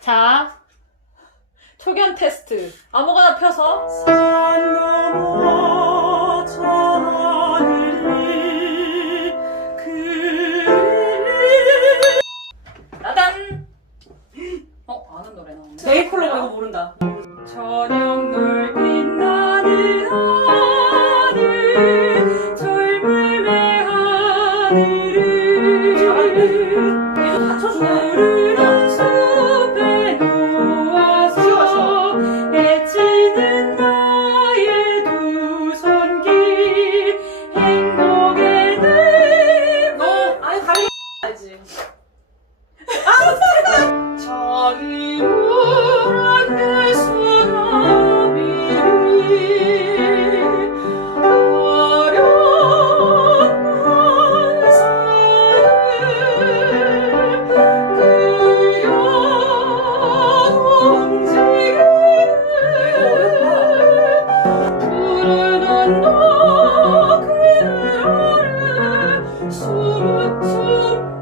자, 초견 테스트. 아무거나 펴서. sur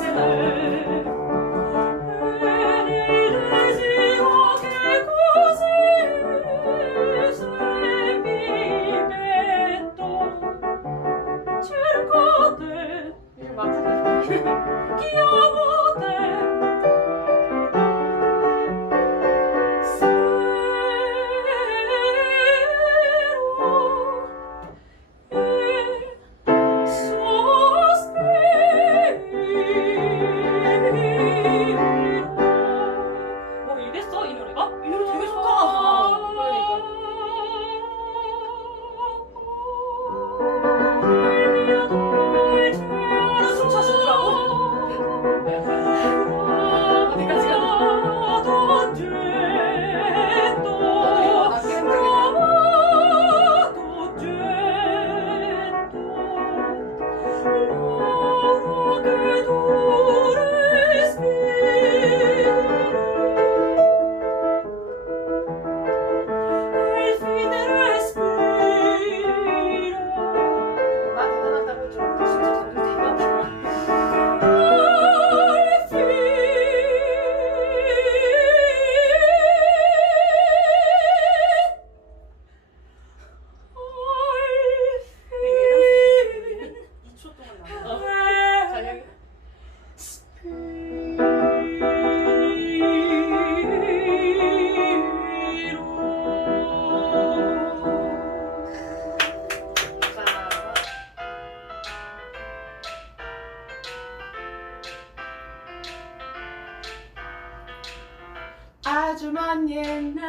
Simba. 아주 먼 옛날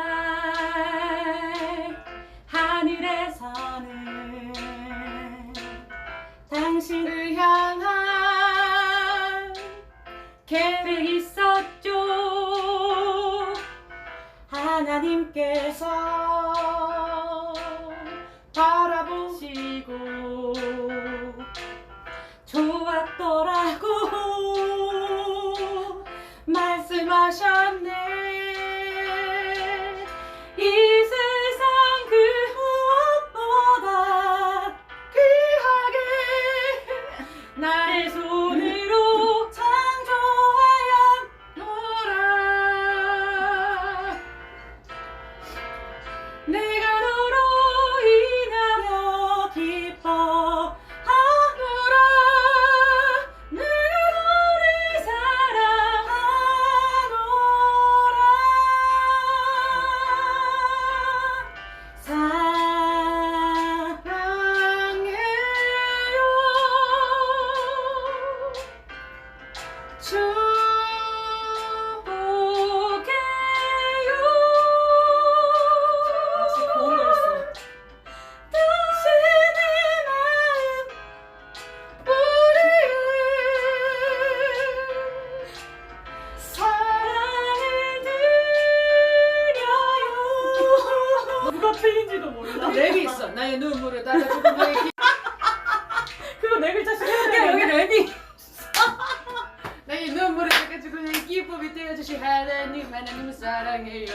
하늘에서는 계획이 있었죠. 하나님께서 바라보시고 좋았더라고 말씀하셨네 사랑해요.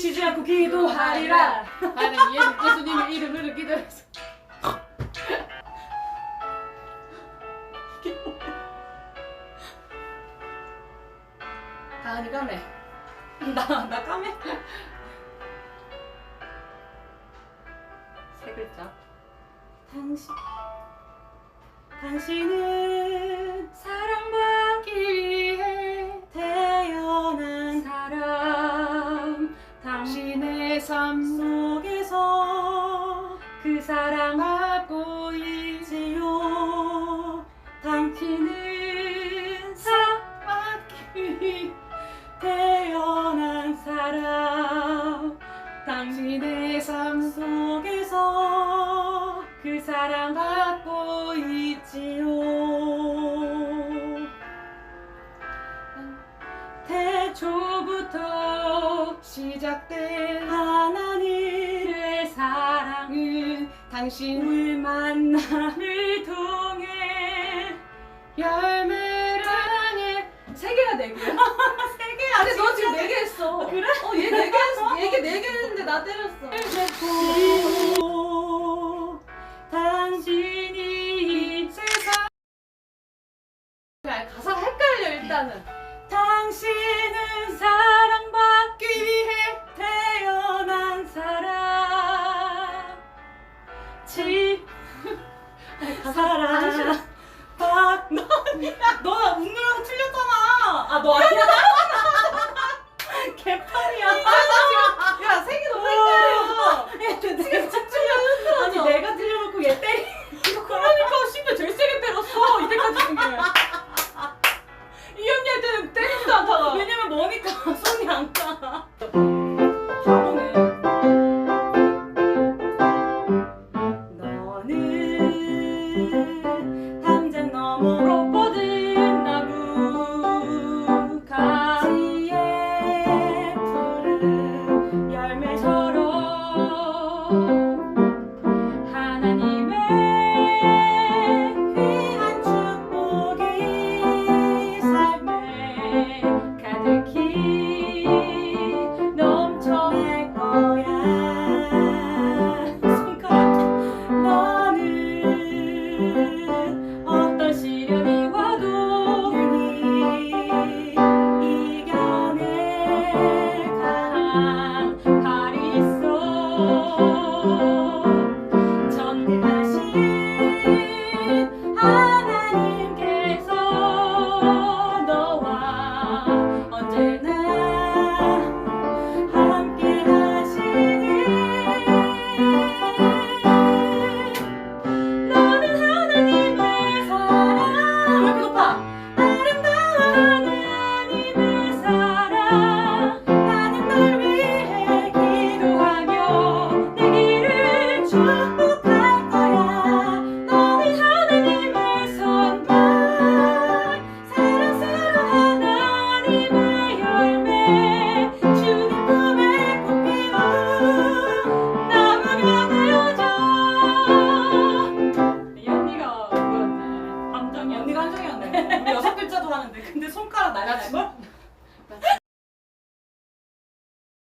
쉬지 않고 기도하리라 예수, 예수님의 이름으로 기도해서 다은이 까매. 나, 나 까매 세 글자 당신 당신은 당신은 위해 태어난 사람. 당신의 삶 속에서 그 사랑 받고 있지요. 태초부터 시작된 하나님의 사랑은 당신을 통해 향해 세 개가 네 개야? 세 개야 근데 너 지금 네 개 했어. 그래? 어, 얘 네 개 했어. 얘게 네개 했는데 나 때렸어. 그리고 당신이 이 세상 야, 가사가 헷갈려 일단은. 당신은 사랑받기 위해 태어난 사람 지 사랑 받 너, 너 웃느라고 틀렸잖아 아 너 아니야? 개판이야 야, 색이 너무 헷갈려. 내가 틀려